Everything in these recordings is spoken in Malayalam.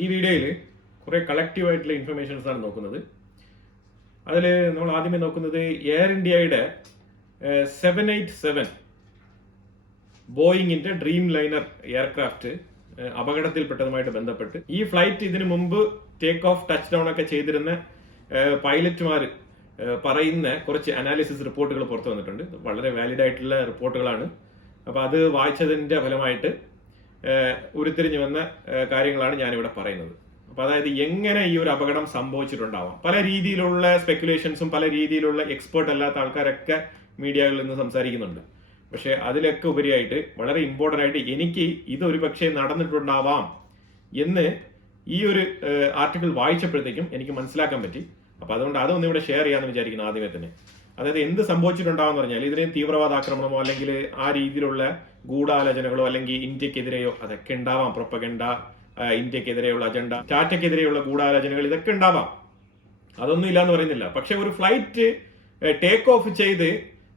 ഈ വീഡിയോയിൽ കുറേ കളക്റ്റീവായിട്ടുള്ള ഇൻഫർമേഷൻസ് ആണ് നോക്കുന്നത്. അതിൽ നമ്മൾ ആദ്യമേ നോക്കുന്നത് എയർ ഇന്ത്യയുടെ 787 ബോയിങ്ങിന്റെ ഡ്രീം ലൈനർ എയർക്രാഫ്റ്റ് അപകടത്തിൽപ്പെട്ടതുമായിട്ട് ബന്ധപ്പെട്ട് ഈ ഫ്ലൈറ്റ് ഇതിനു മുമ്പ് ടേക്ക് ഓഫ് ടച്ച് ഡൗൺ ഒക്കെ ചെയ്തിരുന്ന പൈലറ്റുമാർ പറയുന്ന കുറച്ച് അനാലിസിസ് റിപ്പോർട്ടുകൾ പുറത്തു വന്നിട്ടുണ്ട്. വളരെ വാലിഡ് ആയിട്ടുള്ള റിപ്പോർട്ടുകളാണ്. അപ്പോൾ അത് വായിച്ചതിന്റെ ഫലമായിട്ട് ഉരുത്തിരിഞ്ഞു വന്ന കാര്യങ്ങളാണ് ഞാനിവിടെ പറയുന്നത്. അപ്പൊ അതായത് എങ്ങനെ ഈ ഒരു അപകടം സംഭവിച്ചിട്ടുണ്ടാവാം. പല രീതിയിലുള്ള സ്പെക്കുലേഷൻസും പല രീതിയിലുള്ള എക്സ്പേർട്ട് അല്ലാത്ത ആൾക്കാരൊക്കെ മീഡിയകളിൽ നിന്ന് സംസാരിക്കുന്നുണ്ട്. പക്ഷെ അതിലൊക്കെ ഉപരിയായിട്ട് വളരെ ഇമ്പോർട്ടന്റ് ആയിട്ട് എനിക്ക് ഇതൊരു പക്ഷേ നടന്നിട്ടുണ്ടാവാം എന്ന് ഈ ഒരു ആർട്ടിക്കിൾ വായിച്ചപ്പോഴത്തേക്കും എനിക്ക് മനസ്സിലാക്കാൻ പറ്റി. അപ്പൊ അതുകൊണ്ട് അതൊന്നും ഇവിടെ ഷെയർ ചെയ്യാമെന്ന് വിചാരിക്കുന്നു ആദ്യമേ തന്നെ. അതായത് എന്ത് സംഭവിച്ചിട്ടുണ്ടാവെന്ന് പറഞ്ഞാൽ ഇതിന് തീവ്രവാദ ആക്രമണമോ അല്ലെങ്കിൽ ആ രീതിയിലുള്ള ഗൂഢാലോചനകളോ അല്ലെങ്കിൽ ഇന്ത്യക്കെതിരെയോ അതൊക്കെ ഉണ്ടാവാം. പ്രൊപ്പഗണ്ട, ഇന്ത്യക്കെതിരെയുള്ള അജണ്ട, ടാറ്റയ്ക്കെതിരെയുള്ള ഗൂഢാലോചനകൾ ഇതൊക്കെ ഉണ്ടാവാം. അതൊന്നും ഇല്ലാന്ന് പറയുന്നില്ല. പക്ഷെ ഒരു ഫ്ലൈറ്റ് ടേക്ക് ഓഫ് ചെയ്ത്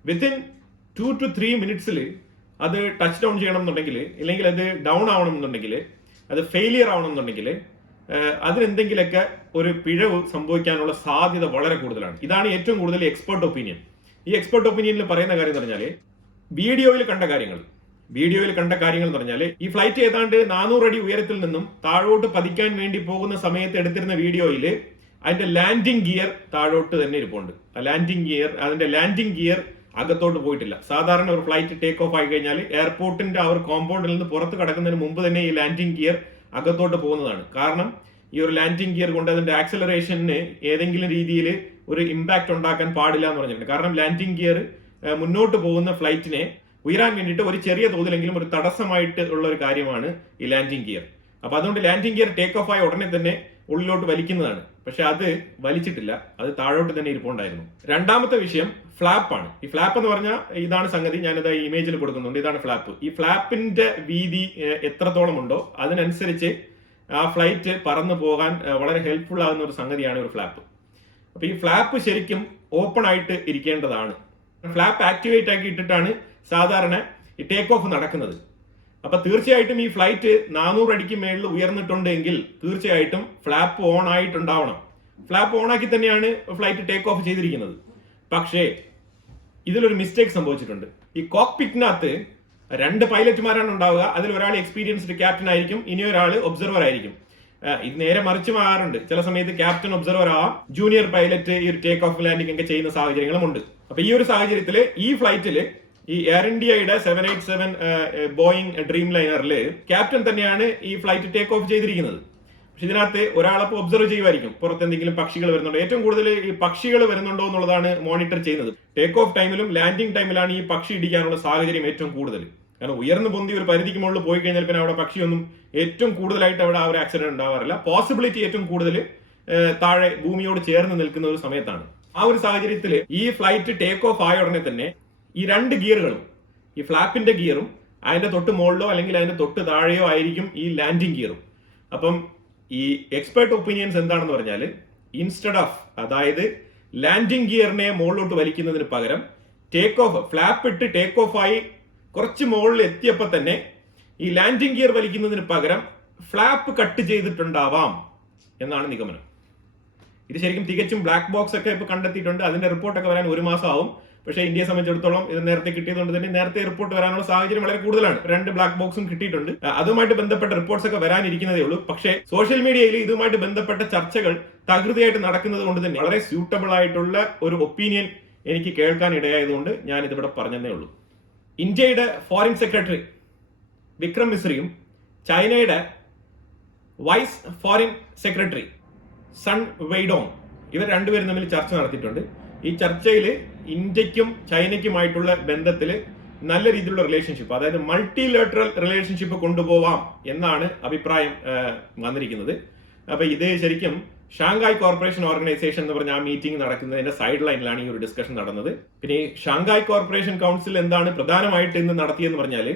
വിത്തിൻ 2 to 3 മിനിറ്റ്സിൽ അത് ടച്ച് ഡൗൺ ചെയ്യണം എന്നുണ്ടെങ്കിൽ, ഇല്ലെങ്കിൽ അത് ഡൗൺ ആവണം എന്നുണ്ടെങ്കിൽ, അത് ഫെയിലിയർ ആവണം എന്നുണ്ടെങ്കിൽ അതിനെന്തെങ്കിലുമൊക്കെ ഒരു പിഴവ് സംഭവിക്കാനുള്ള സാധ്യത വളരെ കൂടുതലാണ്. ഇതാണ് ഏറ്റവും കൂടുതൽ എക്സ്പേർട്ട് ഒപ്പീനിയൻ. ഈ എക്സ്പേർട്ട് ഒപ്പീനിയനിൽ പറയുന്ന കാര്യം എന്ന് പറഞ്ഞാൽ വീഡിയോയിൽ കണ്ട കാര്യങ്ങൾ എന്ന് പറഞ്ഞാൽ ഈ ഫ്ലൈറ്റ് ഏതാണ്ട് 400 അടി ഉയരത്തിൽ നിന്നും താഴോട്ട് പതിക്കാൻ വേണ്ടി പോകുന്ന സമയത്ത് എടുത്തിരുന്ന വീഡിയോയിൽ അതിന്റെ ലാൻഡിംഗ് ഗിയർ താഴോട്ട് തന്നെ ഇരിപ്പുണ്ട്. അതിന്റെ ലാൻഡിംഗ് ഗിയർ അകത്തോട്ട് പോയിട്ടില്ല. സാധാരണ ഒരു ഫ്ലൈറ്റ് ടേക്ക് ഓഫ് ആയി കഴിഞ്ഞാൽ എയർപോർട്ടിന്റെ ആ ഒരു കോമ്പൗണ്ടിൽ നിന്ന് പുറത്ത് കടക്കുന്നതിന് മുമ്പ് തന്നെ ഈ ലാൻഡിംഗ് ഗിയർ അകത്തോട്ട് പോകുന്നതാണ്. കാരണം ഈ ഒരു ലാൻഡിംഗ് ഗിയർ കൊണ്ട് അതിന്റെ ആക്സലറേഷന് ഏതെങ്കിലും രീതിയിൽ ഒരു ഇമ്പാക്ട് ഉണ്ടാക്കാൻ പാടില്ല എന്ന് പറഞ്ഞിട്ടുണ്ട്. കാരണം ലാൻഡിംഗ് ഗിയർ മുന്നോട്ട് പോകുന്ന ഫ്ലൈറ്റിനെ ഉയരാൻ വേണ്ടിയിട്ട് ഒരു ചെറിയ തോതിലെങ്കിലും ഒരു തടസ്സമായിട്ട് ഉള്ള ഒരു കാര്യമാണ് ഈ ലാൻഡിംഗ് ഗിയർ. അപ്പൊ അതുകൊണ്ട് ലാൻഡിംഗ് ഗിയർ ടേക്ക് ഓഫ് ആയ ഉടനെ തന്നെ ഉള്ളിലോട്ട് വലിക്കുന്നതാണ്. പക്ഷെ അത് വലിച്ചിട്ടില്ല, അത് താഴോട്ട് തന്നെ ഇരിപ്പുണ്ടായിരുന്നു. രണ്ടാമത്തെ വിഷയം ഫ്ലാപ്പ് ആണ്. ഈ ഫ്ലാപ്പ് എന്ന് പറഞ്ഞാൽ ഇതാണ് സംഗതി. ഞാനിത് ഇമേജിൽ കൊടുക്കുന്നുണ്ട്. ഇതാണ് ഫ്ലാപ്പ്. ഈ ഫ്ലാപ്പിന്റെ വീതി എത്രത്തോളം ഉണ്ടോ അതിനനുസരിച്ച് ആ ഫ്ലൈറ്റ് പറന്നു പോകാൻ വളരെ ഹെൽപ്ഫുൾ ആകുന്ന ഒരു സംഗതിയാണ് ഒരു ഫ്ലാപ്പ്. അപ്പൊ ഈ ഫ്ലാപ്പ് ശരിക്കും ഓപ്പൺ ആയിട്ട് ഇരിക്കേണ്ടതാണ്. ഫ്ലാപ്പ് ആക്ടിവേറ്റ് ആക്കി ഇട്ടിട്ടാണ് സാധാരണ ഈ ടേക്ക് ഓഫ് നടക്കുന്നത്. അപ്പൊ തീർച്ചയായിട്ടും ഈ ഫ്ലൈറ്റ് 400 അടിക്ക് മേളിൽ ഉയർന്നിട്ടുണ്ടെങ്കിൽ തീർച്ചയായിട്ടും ഫ്ലാപ്പ് ഓൺ ആയിട്ടുണ്ടാവണം. ഫ്ലാപ്പ് ഓൺ ആക്കി തന്നെയാണ് ഫ്ലൈറ്റ് ടേക്ക് ഓഫ് ചെയ്തിരിക്കുന്നത്. പക്ഷേ ഇതിലൊരു മിസ്റ്റേക്ക് സംഭവിച്ചിട്ടുണ്ട്. ഈ കോക്പിറ്റിനകത്ത് 2 പൈലറ്റുമാരാണ് ഉണ്ടാവുക. അതിൽ ഒരാൾ എക്സ്പീരിയൻസ്ഡ് ക്യാപ്റ്റൻ ആയിരിക്കും, ഇനി ഒരാൾ ഒബ്സർവർ ആയിരിക്കും. ഇത് നേരെ മറിച്ച് മാറാറുണ്ട്. ചില സമയത്ത് ക്യാപ്റ്റൻ ഒബ്സർവർ ആവാം, ജൂനിയർ പൈലറ്റ് ഈ ഒരു ടേക്ക് ഓഫ് ലാൻഡിംഗ് ഒക്കെ ചെയ്യുന്ന സാഹചര്യങ്ങളുമുണ്ട്. അപ്പൊ ഈ ഒരു സാഹചര്യത്തിൽ ഈ ഫ്ലൈറ്റില് ഈ എയർ ഇന്ത്യയുടെ 787 ബോയിങ് ഡ്രീം ലൈനറിൽ ക്യാപ്റ്റൻ തന്നെയാണ് ഈ ഫ്ലൈറ്റ് ടേക്ക് ഓഫ് ചെയ്തിരിക്കുന്നത്. പക്ഷെ ഇതിനകത്ത് ഒരാളപ്പോൾ ഒബ്സർവ് ചെയ്യുമായിരിക്കും പുറത്ത് എന്തെങ്കിലും പക്ഷികൾ വരുന്നുണ്ടോ. ഏറ്റവും കൂടുതൽ ഈ പക്ഷികൾ വരുന്നുണ്ടോ എന്നുള്ളതാണ് മോണിറ്റർ ചെയ്യുന്നത്. ടേക്ക് ഓഫ് ടൈമിലും ലാൻഡിംഗ് ടൈമിലാണ് ഈ പക്ഷി ഇടിക്കാനുള്ള സാഹചര്യം ഏറ്റവും കൂടുതൽ. കാരണം ഉയർന്നു പൊന്തി ഒരു പരിധിക്ക് മുകളിൽ പോയി കഴിഞ്ഞാൽ പിന്നെ അവിടെ പക്ഷിയൊന്നും ഏറ്റവും കൂടുതലായിട്ട് അവിടെ ആ ഒരു ആക്സിഡന്റ് ഉണ്ടാവാറില്ല. പോസിബിലിറ്റി ഏറ്റവും കൂടുതൽ താഴെ ഭൂമിയോട് ചേർന്ന് നിൽക്കുന്ന ഒരു സമയത്താണ്. ആ ഒരു സാഹചര്യത്തിൽ ഈ ഫ്ലൈറ്റ് ടേക്ക് ഓഫ് ആയ ഉടനെ തന്നെ ഈ 2 ഗിയറുകളും, ഈ ഫ്ലാപ്പിന്റെ ഗിയറും അതിന്റെ തൊട്ട് മുകളിലോ അല്ലെങ്കിൽ അതിന്റെ തൊട്ട് താഴെയോ ആയിരിക്കും ഈ ലാൻഡിംഗ് ഗിയറും. അപ്പം ഈ എക്സ്പേർട്ട് ഒപ്പീനിയൻസ് എന്താണെന്ന് പറഞ്ഞാൽ ഇൻസ്റ്റെഡ് ഓഫ്, അതായത് ലാൻഡിംഗ് ഗിയറിനെ മുകളിലോട്ട് വലിക്കുന്നതിന് പകരം ടേക്ക് ഓഫ്, ഫ്ലാപ്പ് ഇട്ട് ടേക്ക് ഓഫ് ആയി കുറച്ച് മുകളിൽ എത്തിയപ്പോൾ തന്നെ ഈ ലാൻഡിംഗ് ഗിയർ വലിക്കുന്നതിന് പകരം ഫ്ലാപ്പ് കട്ട് ചെയ്തിട്ടുണ്ടാവാം എന്നാണ് നിഗമനം. ഇത് ശരിക്കും തികച്ചും ബ്ലാക്ക് ബോക്സ് ഒക്കെ ഇപ്പൊ കണ്ടെത്തിയിട്ടുണ്ട്. അതിന്റെ റിപ്പോർട്ടൊക്കെ വരാൻ 1 മാസം ആവും. പക്ഷേ ഇന്ത്യയെ സംബന്ധിച്ചിടത്തോളം ഇത് നേരത്തെ കിട്ടിയതുകൊണ്ട് തന്നെ നേരത്തെ റിപ്പോർട്ട് വരാനുള്ള സാഹചര്യം വളരെ കൂടുതലാണ്. 2 ബ്ലാക്ക് ബോക്സും കിട്ടിയിട്ടുണ്ട്. അതുമായിട്ട് ബന്ധപ്പെട്ട റിപ്പോർട്ട്സ് ഒക്കെ വരാനിരിക്കുന്നതേ ഉള്ളൂ. പക്ഷേ സോഷ്യൽ മീഡിയയിൽ ഇതുമായിട്ട് ബന്ധപ്പെട്ട ചർച്ചകൾ തകൃതിയായിട്ട് നടക്കുന്നത് കൊണ്ട് തന്നെ വളരെ സ്യൂട്ടബിൾ ആയിട്ടുള്ള ഒരു ഒപ്പീനിയൻ എനിക്ക് കേൾക്കാൻ ഇടയായതുകൊണ്ട് ഞാൻ ഇതിവിടെ പറഞ്ഞതേ ഉള്ളൂ. ഇന്ത്യയുടെ ഫോറിൻ സെക്രട്ടറി വിക്രം മിശ്രയും ചൈനയുടെ വൈസ് ഫോറിൻ സെക്രട്ടറി സൺ വെയ്ഡോങ് ഇവർ രണ്ടുപേരും തമ്മിൽ ചർച്ച നടത്തിയിട്ടുണ്ട്. ഈ ചർച്ചയിൽ ഇന്ത്യക്കും ചൈനയ്ക്കുമായിട്ടുള്ള ബന്ധത്തിൽ നല്ല രീതിയിലുള്ള റിലേഷൻഷിപ്പ്, അതായത് മൾട്ടിലേറ്ററൽ റിലേഷൻഷിപ്പ് കൊണ്ടുപോവാം എന്നാണ് അഭിപ്രായം വന്നിരിക്കുന്നത്. അപ്പൊ ഇത് ശരിക്കും ഷാങ്ഹായ് കോർപ്പറേഷൻ ഓർഗനൈസേഷൻ എന്ന് പറഞ്ഞ ആ മീറ്റിംഗ് നടക്കുന്നതിന്റെ സൈഡ് ലൈനിലാണ് ഈ ഒരു ഡിസ്കഷൻ നടന്നത്. പിന്നെ ഈ ഷാങ്ഹായ് കോർപ്പറേഷൻ കൗൺസിൽ എന്താണ് പ്രധാനമായിട്ട് ഇന്ന് നടത്തിയെന്ന് പറഞ്ഞാൽ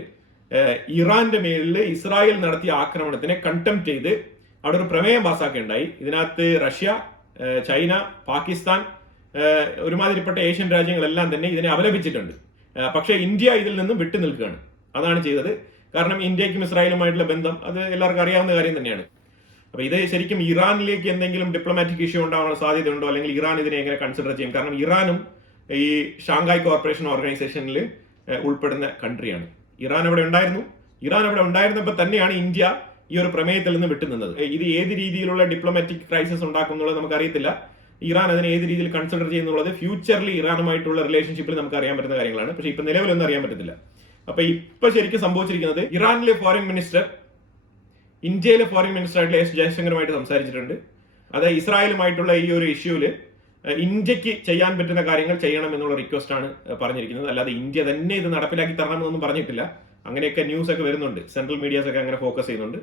ഇറാന്റെ മേലിൽ ഇസ്രായേൽ നടത്തിയ ആക്രമണത്തിനെ കണ്ടംപ്റ്റ് ചെയ്ത് അവിടെ ഒരു പ്രമേയം പാസ്സാക്കുകയുണ്ടായി. ഇതിനകത്ത് റഷ്യ, ചൈന, പാകിസ്ഥാൻ, ഒരുമാതിരിപ്പെട്ട ഏഷ്യൻ രാജ്യങ്ങളെല്ലാം തന്നെ ഇതിനെ അപലപിച്ചിട്ടുണ്ട്. പക്ഷേ ഇന്ത്യ ഇതിൽ നിന്നും വിട്ടു നിൽക്കുകയാണ്. അതാണ് ചെയ്തത്. കാരണം ഇന്ത്യക്കും ഇസ്രായേലുമായിട്ടുള്ള ബന്ധം അത് എല്ലാവർക്കും അറിയാവുന്ന കാര്യം തന്നെയാണ്. അപ്പൊ ഇത് ശരിക്കും ഇറാനിലേക്ക് എന്തെങ്കിലും ഡിപ്ലോമാറ്റിക് ഇഷ്യൂ ഉണ്ടാവാനുള്ള സാധ്യതയുണ്ടോ, അല്ലെങ്കിൽ ഇറാൻ ഇതിനെ എങ്ങനെ കൺസിഡർ ചെയ്യും? കാരണം ഇറാനും ഈ ഷാങ്ഹായ് കോർപ്പറേഷൻ ഓർഗനൈസേഷനിൽ ഉൾപ്പെടുന്ന കൺട്രിയാണ്. ഇറാൻ അവിടെ ഉണ്ടായിരുന്നപ്പോൾ തന്നെയാണ് ഇന്ത്യ ഈ ഒരു പ്രമേയത്തിൽ നിന്ന് വിട്ടുനിന്നത്. ഇത് ഏത് രീതിയിലുള്ള ഡിപ്ലോമാറ്റിക് ക്രൈസിസ് ഉണ്ടാക്കും എന്നുള്ളത് നമുക്കറിയത്തില്ല. ഇറാൻ അതിനെ ഏത് രീതിയിൽ കൺസിഡർ ചെയ്യുന്നുള്ളത് ഫ്യൂച്ചറിൽ ഇറാനുമായിട്ടുള്ള റിലേഷൻഷിപ്പിൽ നമുക്ക് അറിയാൻ പറ്റുന്ന കാര്യങ്ങളാണ്. പക്ഷേ ഇപ്പൊ നിലവിലൊന്നും അറിയാൻ പറ്റത്തില്ല. അപ്പൊ ഇപ്പൊ ശരിക്കും സംഭവിച്ചിരിക്കുന്നത്, ഇറാനിലെ ഫോറിൻ മിനിസ്റ്റർ ഇന്ത്യയിലെ ഫോറിൻ മിനിസ്റ്റർ ആയിട്ടുള്ള എസ് ജയശങ്കറുമായിട്ട് സംസാരിച്ചിട്ടുണ്ട്. അത് ഇസ്രായേലുമായിട്ടുള്ള ഈ ഒരു ഇഷ്യൂല് ഇന്ത്യക്ക് ചെയ്യാൻ പറ്റുന്ന കാര്യങ്ങൾ ചെയ്യണം എന്നുള്ള റിക്വസ്റ്റ് ആണ് പറഞ്ഞിരിക്കുന്നത്. അല്ലാതെ ഇന്ത്യ തന്നെ ഇത് നടപ്പിലാക്കി തരണമെന്നൊന്നും പറഞ്ഞിട്ടില്ല. അങ്ങനെയൊക്കെ ന്യൂസ് ഒക്കെ വരുന്നുണ്ട്, സെൻട്രൽ മീഡിയാസ് ഒക്കെ അങ്ങനെ ഫോക്കസ് ചെയ്യുന്നുണ്ട്.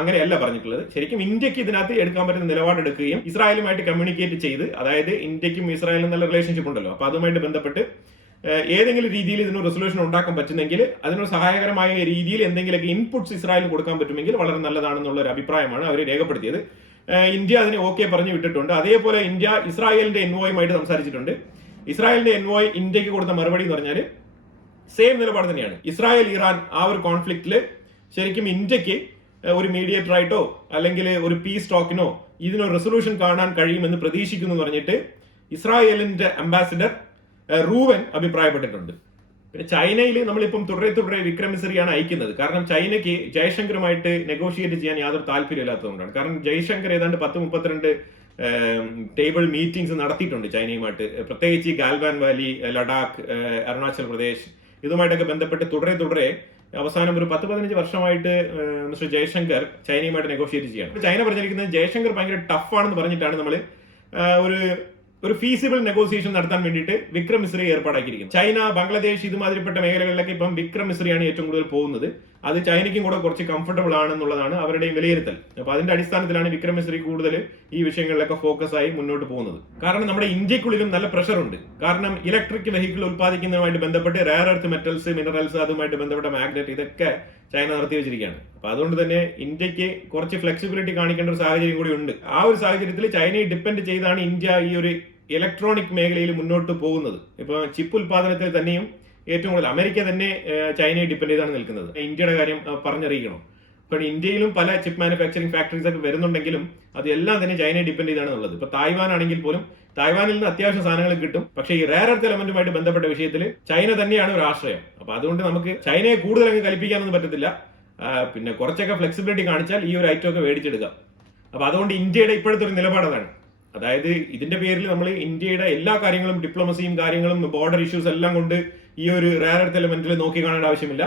അങ്ങനെയല്ല പറഞ്ഞിട്ടുള്ളത്. ശരിക്കും ഇന്ത്യക്ക് ഇതിനകത്ത് എടുക്കാൻ പറ്റുന്ന നിലപാടെടുക്കുകയും ഇസ്രായേലുമായിട്ട് കമ്മ്യൂണിക്കേറ്റ് ചെയ്ത്, അതായത് ഇന്ത്യക്കും ഇസ്രായേലും നല്ല റിലേഷൻഷിപ്പ് ഉണ്ടല്ലോ, അപ്പൊ അതുമായിട്ട് ബന്ധപ്പെട്ട് ഏതെങ്കിലും രീതിയിൽ ഇതിന് റെസൊല്യൂഷൻ ഉണ്ടാക്കാൻ പറ്റുന്നെങ്കിൽ, അതിനൊരു സഹായകരമായ രീതിയിൽ എന്തെങ്കിലുമൊക്കെ ഇൻപുട്സ് ഇസ്രായേലിന് കൊടുക്കാൻ പറ്റുമെങ്കിൽ വളരെ നല്ലതാണെന്നുള്ള ഒരു അഭിപ്രായമാണ് അവർ രേഖപ്പെടുത്തിയത്. ഇന്ത്യ അതിന് ഓക്കെ പറഞ്ഞു വിട്ടിട്ടുണ്ട്. അതേപോലെ ഇന്ത്യ ഇസ്രായേലിന്റെ എൻവോയുമായിട്ട് സംസാരിച്ചിട്ടുണ്ട്. ഇസ്രായേലിന്റെ എൻവോയ് ഇന്ത്യക്ക് കൊടുത്ത മറുപടി എന്ന് പറഞ്ഞാൽ സെയിം നിലപാട് തന്നെയാണ്. ഇസ്രായേൽ ഇറാൻ ആ ഒരു കോൺഫ്ലിക്റ്റില് ശരിക്കും ഇന്ത്യക്ക് ഒരു മീഡിയേറ്റർ ആയിട്ടോ അല്ലെങ്കിൽ ഒരു പീസ് ടോക്കിനോ ഇതിനൊരു റെസൊല്യൂഷൻ കാണാൻ കഴിയുമെന്ന് പ്രതീക്ഷിക്കുന്നു എന്ന് പറഞ്ഞിട്ട് ഇസ്രായേലിന്റെ അംബാസിഡർ റൂവൻ അഭിപ്രായപ്പെട്ടിട്ടുണ്ട്. പിന്നെ ചൈനയിൽ നമ്മളിപ്പം തുടരെ വിക്രം മിസ്രിയാണ് അയക്കുന്നത്. കാരണം ചൈനയ്ക്ക് ജയശങ്കറുമായിട്ട് നെഗോഷിയേറ്റ് ചെയ്യാൻ യാതൊരു താല്പര്യമില്ലാത്തതുകൊണ്ടാണ്. കാരണം ജയശങ്കർ ഏതാണ്ട് 10-32 ടേബിൾ മീറ്റിംഗ്സ് നടത്തിയിട്ടുണ്ട് ചൈനയുമായിട്ട്. പ്രത്യേകിച്ച് ഗാൽവാൻ വാലി, ലഡാക്ക്, അരുണാചൽ പ്രദേശ് ഇതുമായിട്ടൊക്കെ ബന്ധപ്പെട്ട് തുടരെ അവസാനം ഒരു 10-15 വർഷമായിട്ട് മിസ്റ്റർ ജയശങ്കർ ചൈനയുമായിട്ട് നെഗോഷിയേറ്റ് ചെയ്യണം. ചൈന പറഞ്ഞിരിക്കുന്നത് ജയശങ്കർ ഭയങ്കര ടഫാണെന്ന് പറഞ്ഞിട്ടാണ് നമ്മൾ ഒരു ഫീസിബിൾ നെഗോസിയേഷൻ നടത്താൻ വേണ്ടിയിട്ട് വിക്രം മിസ്രി ഏർപ്പാടാക്കിയിരിക്കുന്നത്. ചൈന, ബംഗ്ലാദേശ് ഇതുമാതിരിപ്പെട്ട മേഖലകളിലൊക്കെ ഇപ്പം വിക്രം മിസ്രിയാണ് ഏറ്റവും കൂടുതൽ പോകുന്നത്. അത് ചൈനയ്ക്കും കൂടെ കുറച്ച് കംഫർട്ടബിൾ ആണെന്നുള്ളതാണ് അവരുടെയും വിലയിരുത്തൽ. അപ്പൊ അതിന്റെ അടിസ്ഥാനത്തിലാണ് വിക്രം മിസ്രി കൂടുതൽ ഈ വിഷയങ്ങളിലൊക്കെ ഫോക്കസ് ആയി മുന്നോട്ട് പോകുന്നത്. കാരണം നമ്മുടെ ഇന്ത്യക്കുള്ളിലും നല്ല പ്രഷർ ഉണ്ട്. കാരണം ഇലക്ട്രിക് വെഹിക്കിൾ ഉത്പാദിക്കുന്നതുമായിട്ട് ബന്ധപ്പെട്ട് റയർ എർത്ത് മെറ്റൽസ്, മിനറൽസ്, അതുമായിട്ട് ബന്ധപ്പെട്ട മാഗ്നറ്റ് ഇതൊക്കെ ചൈന നടത്തി വെച്ചിരിക്കുകയാണ്. അപ്പൊ അതുകൊണ്ട് തന്നെ ഇന്ത്യക്ക് കുറച്ച് ഫ്ലെക്സിബിലിറ്റി കാണിക്കേണ്ട ഒരു സാഹചര്യം കൂടി ഉണ്ട്. ആ ഒരു സാഹചര്യത്തിൽ ചൈനയെ ഡിപ്പെൻഡ് ചെയ്താണ് ഇന്ത്യ ഈ ഒരു ഇലക്ട്രോണിക് മേഖലയിൽ മുന്നോട്ട് പോകുന്നത്. ഇപ്പൊ ചിപ്പ് ഉൽപാദനത്തിൽ തന്നെയും ഏറ്റവും കൂടുതൽ അമേരിക്ക തന്നെ ചൈനയെ ഡിപ്പെൻഡ് ചെയ്താണ് നിൽക്കുന്നത്. ഇന്ത്യയുടെ കാര്യം പറഞ്ഞറിയിക്കണം. അപ്പോൾ ഇന്ത്യയിലും പല ചിപ്പ് മാനുഫാക്ചറിംഗ് ഫാക്ടറീസ് ഒക്കെ വരുന്നുണ്ടെങ്കിലും അതെല്ലാം തന്നെ ചൈനയെ ഡിപ്പെൻഡ് ചെയ്താണ് ഉള്ളത്. ഇപ്പൊ തായ്വാൻ ആണെങ്കിൽ പോലും തായ്വാനിൽ നിന്ന് അത്യാവശ്യം സാധനങ്ങൾ കിട്ടും. പക്ഷേ ഈ റയർ എർത്ത് എലമെന്റുമായിട്ട് ബന്ധപ്പെട്ട വിഷയത്തിൽ ചൈന തന്നെയാണ് ഒരു ആശ്രയം. അപ്പൊ അതുകൊണ്ട് നമുക്ക് ചൈനയെ കൂടുതൽ അങ്ങ് കൽപ്പിക്കാനൊന്നും പറ്റത്തില്ല. പിന്നെ കുറച്ചൊക്കെ ഫ്ലെക്സിബിലിറ്റി കാണിച്ചാൽ ഈ ഒരു ഐറ്റം ഒക്കെ മേടിച്ചെടുക്കാം. അപ്പൊ അതുകൊണ്ട് ഇന്ത്യയുടെ ഇപ്പോഴത്തെ ഒരു നിലപാട് അതാണ്. അതായത് ഇതിന്റെ പേരിൽ നമ്മൾ ഇന്ത്യയുടെ എല്ലാ കാര്യങ്ങളും, ഡിപ്ലോമസിയും കാര്യങ്ങളും, ബോർഡർ ഇഷ്യൂസ് എല്ലാം കൊണ്ട് ഈ ഒരു റയർ എർത്ത് എലമെന്റിൽ നോക്കി കാണേണ്ട ആവശ്യമില്ല.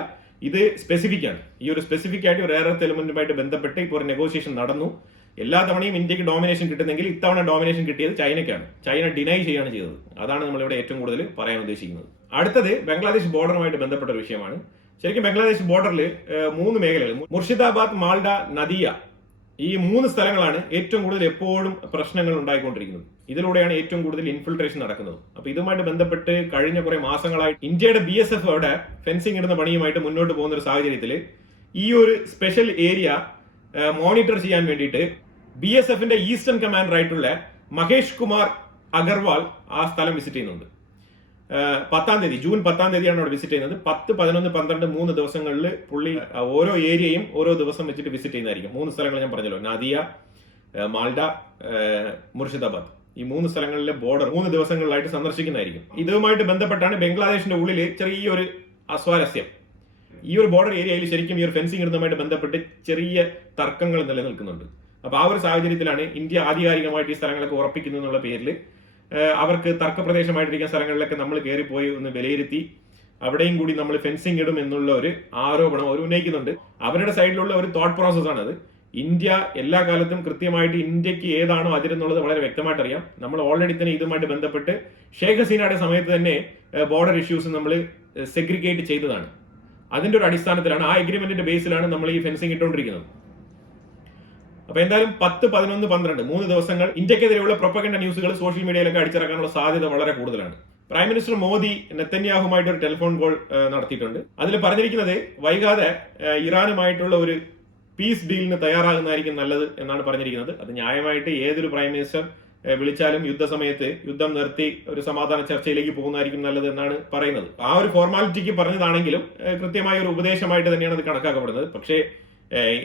ഇത് സ്പെസിഫിക് ആണ്. ഈ ഒരു സ്പെസിഫിക് ആയിട്ട് റയർ എർത്ത് എലമെന്റുമായിട്ട് ബന്ധപ്പെട്ട് ഇപ്പോൾ ഒരു നെഗോസിയേഷൻ നടന്നു. എല്ലാ തവണയും ഇന്ത്യക്ക് ഡോമിനേഷൻ കിട്ടുന്നെങ്കിൽ ഇത്തവണ ഡോമിനേഷൻ കിട്ടിയത് ചൈനയ്ക്കാണ്. ചൈന ഡിനൈ ചെയ്യാണ് ചെയ്തത്. അതാണ് നമ്മളിവിടെ ഏറ്റവും കൂടുതൽ പറയാൻ ഉദ്ദേശിക്കുന്നത്. അടുത്തത് ബംഗ്ലാദേശ് ബോർഡറുമായിട്ട് ബന്ധപ്പെട്ട ഒരു വിഷയമാണ്. ശരിക്കും ബംഗ്ലാദേശ് ബോർഡറിൽ 3 മേഖലകൾ, മുർഷിദാബാദ്, മാൾഡ, നദിയ, ഈ 3 സ്ഥലങ്ങളാണ് ഏറ്റവും കൂടുതൽ എപ്പോഴും പ്രശ്നങ്ങൾ ഉണ്ടായിക്കൊണ്ടിരിക്കുന്നത്. ഇതിലൂടെയാണ് ഏറ്റവും കൂടുതൽ ഇൻഫിൽട്രേഷൻ നടക്കുന്നത്. അപ്പൊ ഇതുമായിട്ട് ബന്ധപ്പെട്ട് കഴിഞ്ഞ കുറെ മാസങ്ങളായി ഇന്ത്യയുടെ BSF അവിടെ ഫെൻസിംഗ് ഇടുന്ന പണിയുമായിട്ട് മുന്നോട്ട് പോകുന്ന ഒരു സാഹചര്യത്തിൽ ഈ ഒരു സ്പെഷ്യൽ ഏരിയ മോണിറ്റർ ചെയ്യാൻ വേണ്ടിയിട്ട് BSFന്റെ ഈസ്റ്റേൺ കമാൻഡർ ആയിട്ടുള്ള മഹേഷ് കുമാർ അഗർവാൾ ആ സ്ഥലം വിസിറ്റ് ചെയ്യുന്നുണ്ട്. 10-ാം തീയതി, ജൂൺ 10-ാം തീയതിയാണ് അവിടെ വിസിറ്റ് ചെയ്യുന്നത്. 10, 11, 12, 3 ദിവസങ്ങളിൽ പുള്ളി ഓരോ ഏരിയയും ഓരോ ദിവസം വെച്ചിട്ട് വിസിറ്റ് ചെയ്യുന്നതായിരിക്കും. 3 സ്ഥലങ്ങൾ ഞാൻ പറഞ്ഞല്ലോ, നദിയ, മാൾഡ, മുർഷിദാബാദ്. ഈ 3 സ്ഥലങ്ങളിലെ ബോർഡർ 3 ദിവസങ്ങളിലായിട്ട് സന്ദർശിക്കുന്നതായിരിക്കും. ഇതുമായിട്ട് ബന്ധപ്പെട്ടാണ് ബംഗ്ലാദേശിന്റെ ഉള്ളിൽ ചെറിയൊരു അസ്വാരസ്യം. ഈ ഒരു ബോർഡർ ഏരിയയിൽ ശരിക്കും ഈ ഒരു ഫെൻസിംഗ് ഇടുന്നതുമായിട്ട് ബന്ധപ്പെട്ട് ചെറിയ തർക്കങ്ങൾ നിലനിൽക്കുന്നുണ്ട്. അപ്പൊ ആ ഒരു സാഹചര്യത്തിലാണ് ഇന്ത്യ ആധികാരികമായിട്ട് ഈ സ്ഥലങ്ങളൊക്കെ ഉറപ്പിക്കുന്നു എന്നുള്ള പേരിൽ അവർക്ക് തർക്കപ്രദേശമായിട്ടിരിക്കുന്ന സ്ഥലങ്ങളിലൊക്കെ നമ്മൾ കയറിപ്പോയി ഒന്ന് വിലയിരുത്തി അവിടെയും കൂടി നമ്മൾ ഫെൻസിംഗ് ഇടും എന്നുള്ള ഒരു ആരോപണം അവർ ഉന്നയിക്കുന്നുണ്ട്. അവരുടെ സൈഡിലുള്ള ഒരു തോട്ട് പ്രോസസ്സാണ് അത്. ഇന്ത്യ എല്ലാ കാലത്തും കൃത്യമായിട്ട് ഇന്ത്യക്ക് ഏതാണോ അതിരെന്നുള്ളത് വളരെ വ്യക്തമായിട്ട് അറിയാം. നമ്മൾ ഓൾറെഡി തന്നെ ഇതുമായിട്ട് ബന്ധപ്പെട്ട് ഷേഖ് ഹസീനയുടെ സമയത്ത് തന്നെ ബോർഡർ ഇഷ്യൂസ് നമ്മൾ സെഗ്രിഗേറ്റ് ചെയ്തതാണ്. അതിന്റെ ഒരു അടിസ്ഥാനത്തിലാണ്, ആ എഗ്രിമെന്റിന്റെ ബേസിലാണ് നമ്മൾ ഈ ഫെൻസിംഗ് ഇട്ടുകൊണ്ടിരിക്കുന്നത്. അപ്പൊ എന്തായാലും 10, 11, 12 3 ദിവസങ്ങൾ ഇന്ത്യക്കെതിരെയുള്ള പ്രൊപ്പഗൻഡ ന്യൂസുകൾ സോഷ്യൽ മീഡിയയിലൊക്കെ അടിച്ചിറക്കാനുള്ള സാധ്യത വളരെ കൂടുതലാണ്. പ്രൈം മിനിസ്റ്റർ മോദി നെതന്യാഹുമായിട്ട് ഒരു ടെലിഫോൺ കോൾ നടത്തിയിട്ടുണ്ട്. അതിൽ പറഞ്ഞിരിക്കുന്നത് വൈകാതെ ഇറാനുമായിട്ടുള്ള ഒരു പീസ് ഡീലിന് തയ്യാറാകുന്നതായിരിക്കും നല്ലത് എന്നാണ് പറഞ്ഞിരിക്കുന്നത്. അത് ന്യായമായിട്ട് ഏതൊരു പ്രൈം മിനിസ്റ്റർ വിളിച്ചാലും യുദ്ധസമയത്ത് യുദ്ധം നിർത്തി ഒരു സമാധാന ചർച്ചയിലേക്ക് പോകുന്നതായിരിക്കും നല്ലത് എന്നാണ് പറയുന്നത്. ആ ഒരു ഫോർമാലിറ്റിക്ക് പറഞ്ഞതാണെങ്കിലും കൃത്യമായ ഒരു ഉപദേശമായിട്ട് തന്നെയാണ് അത് കണക്കാക്കപ്പെടുന്നത്. പക്ഷേ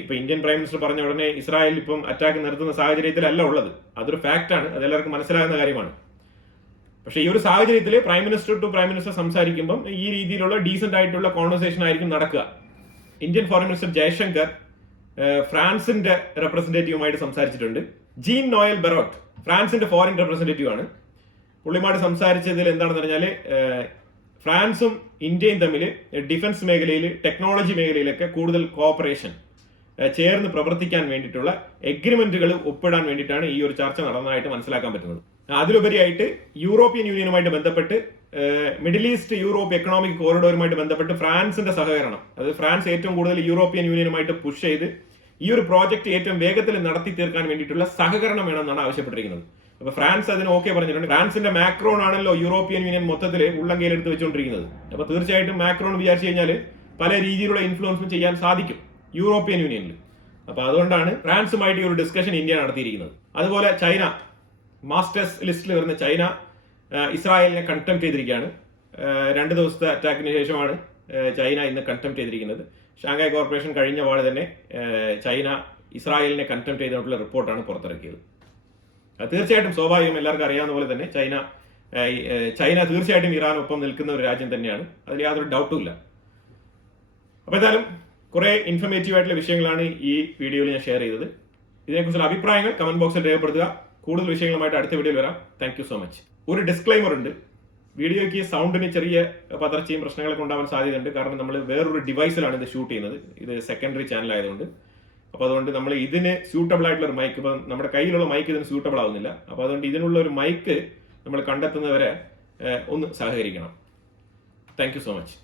ഇപ്പൊ ഇന്ത്യൻ പ്രൈം മിനിസ്റ്റർ പറഞ്ഞ ഉടനെ ഇസ്രായേൽ ഇപ്പം അറ്റാക്ക് നിർത്തുന്ന സാഹചര്യത്തിലല്ല ഉള്ളത്. അതൊരു ഫാക്റ്റാണ്, അതെല്ലാവർക്കും മനസ്സിലാകുന്ന കാര്യമാണ്. പക്ഷെ ഈ ഒരു സാഹചര്യത്തിൽ prime minister to prime minister സംസാരിക്കുമ്പം ഈ രീതിയിലുള്ള ഡീസന്റ് ആയിട്ടുള്ള കോൺവെർസേഷൻ ആയിരിക്കും നടക്കുക. ഇന്ത്യൻ ഫോറിൻ മിനിസ്റ്റർ ജയശങ്കർ ഫ്രാൻസിന്റെ റെപ്രസെന്റേറ്റീവുമായിട്ട് സംസാരിച്ചിട്ടുണ്ട്. ജീൻ നോയൽ ബെറോട്ട് ഫ്രാൻസിന്റെ ഫോറിൻ റെപ്രസെന്റേറ്റീവ് ആണ്. പുള്ളിമാട് സംസാരിച്ചതിൽ എന്താണെന്ന് പറഞ്ഞാൽ ഫ്രാൻസും ഇന്ത്യയും തമ്മിൽ ഡിഫൻസ് മേഖലയിൽ, ടെക്നോളജി മേഖലയിലൊക്കെ കൂടുതൽ കോഓപ്പറേഷൻ ചേർന്ന് പ്രവർത്തിക്കാൻ വേണ്ടിയിട്ടുള്ള എഗ്രിമെന്റുകൾ ഒപ്പിടാൻ വേണ്ടിയിട്ടാണ് ഈ ഒരു ചർച്ച നടന്നതായിട്ട് മനസ്സിലാക്കാൻ പറ്റുന്നത്. അതിലുപരിയായിട്ട് യൂറോപ്യൻ യൂണിയനുമായിട്ട് ബന്ധപ്പെട്ട് മിഡിൽ ഈസ്റ്റ് യൂറോപ്പ് എക്കണോമിക് കോറിഡോറുമായിട്ട് ബന്ധപ്പെട്ട് ഫ്രാൻസിന്റെ സഹകരണം, അത് ഫ്രാൻസ് ഏറ്റവും കൂടുതൽ യൂറോപ്യൻ യൂണിയനുമായിട്ട് പുഷ് ചെയ്ത് ഈ ഒരു പ്രോജക്റ്റ് ഏറ്റവും വേഗത്തിൽ നടത്തി തീർക്കാൻ വേണ്ടിയിട്ടുള്ള സഹകരണം വേണമെന്നാണ് ആവശ്യപ്പെട്ടിരിക്കുന്നത്. അപ്പൊ ഫ്രാൻസ് അതിന് ഓക്കെ പറഞ്ഞിട്ടുണ്ട്. ഫ്രാൻസിന്റെ മാക്രോൺ ആണല്ലോ യൂറോപ്യൻ യൂണിയൻ മൊത്തത്തിൽ ഉള്ളംകൈയിലെടുത്ത് വെച്ചുകൊണ്ടിരിക്കുന്നത്. അപ്പൊ തീർച്ചയായിട്ടും മാക്രോൺ വിചാരിച്ചു കഴിഞ്ഞാൽ പല രീതിയിലുള്ള ഇൻഫ്ലുവൻസും ചെയ്യാൻ സാധിക്കും യൂറോപ്യൻ യൂണിയനിൽ. അപ്പൊ അതുകൊണ്ടാണ് ഫ്രാൻസുമായിട്ട് ഈ ഒരു ഡിസ്കഷൻ ഇന്ത്യ നടത്തിയിരിക്കുന്നത്. അതുപോലെ ചൈന, മാസ്റ്റേഴ്സ് ലിസ്റ്റിൽ വരുന്ന ചൈന ഇസ്രായേലിനെ കണ്ടംപ്റ്റ് ചെയ്തിരിക്കുകയാണ്. 2 ദിവസത്തെ അറ്റാക്കിന് ശേഷമാണ് ചൈന ഇന്ന് കണ്ടംപ്റ്റ് ചെയ്തിരിക്കുന്നത്. ഷാങ്ഹായ് കോർപ്പറേഷൻ കഴിഞ്ഞ പാട് തന്നെ ചൈന ഇസ്രായേലിനെ കണ്ടംപ്റ്റ് ചെയ്തിട്ടുള്ള റിപ്പോർട്ടാണ് പുറത്തിറക്കിയത്. തീർച്ചയായിട്ടും സ്വാഭാവികം, എല്ലാവർക്കും അറിയാവുന്ന പോലെ തന്നെ ചൈന തീർച്ചയായിട്ടും ഇറാനൊപ്പം നിൽക്കുന്ന ഒരു രാജ്യം തന്നെയാണ്, അതിൽ യാതൊരു ഡൗട്ടും ഇല്ല. അപ്പൊ എന്തായാലും കുറെ ഇൻഫർമേറ്റീവ് ആയിട്ടുള്ള വിഷയങ്ങളാണ് ഈ വീഡിയോയിൽ ഞാൻ ഷെയർ ചെയ്തത്. ഇതിനെക്കുറിച്ചുള്ള അഭിപ്രായങ്ങൾ കമന്റ് ബോക്സിൽ രേഖപ്പെടുത്തുക. കൂടുതൽ വിഷയങ്ങളുമായിട്ട് അടുത്ത വീഡിയോയിൽ വരാം. Thank you so much. ഒരു ഡിസ്ക്ലൈമർ ഉണ്ട്, വീഡിയോയ്ക്ക് സൗണ്ടിന് ചെറിയ പതർച്ചയും പ്രശ്നങ്ങളൊക്കെ ഉണ്ടാവാൻ സാധ്യതയുണ്ട്. കാരണം നമ്മൾ വേറൊരു ഡിവൈസിലാണ് ഇത് ഷൂട്ട് ചെയ്യുന്നത്, ഇത് സെക്കൻഡറി ചാനൽ ആയതുകൊണ്ട്. അപ്പോൾ അതുകൊണ്ട് നമ്മൾ ഇതിന് സ്യൂട്ടബിൾ ആയിട്ടുള്ള ഒരു മൈക്ക്, ഇപ്പം നമ്മുടെ കയ്യിലുള്ള മൈക്ക് ഇതിന് സ്യൂട്ടബിൾ ആവുന്നില്ല. അപ്പോൾ അതുകൊണ്ട് ഇതിനുള്ള ഒരു മൈക്ക് നമ്മൾ കണ്ടെത്തുന്നവരെ ഒന്ന് സഹകരിക്കണം. Thank you so much.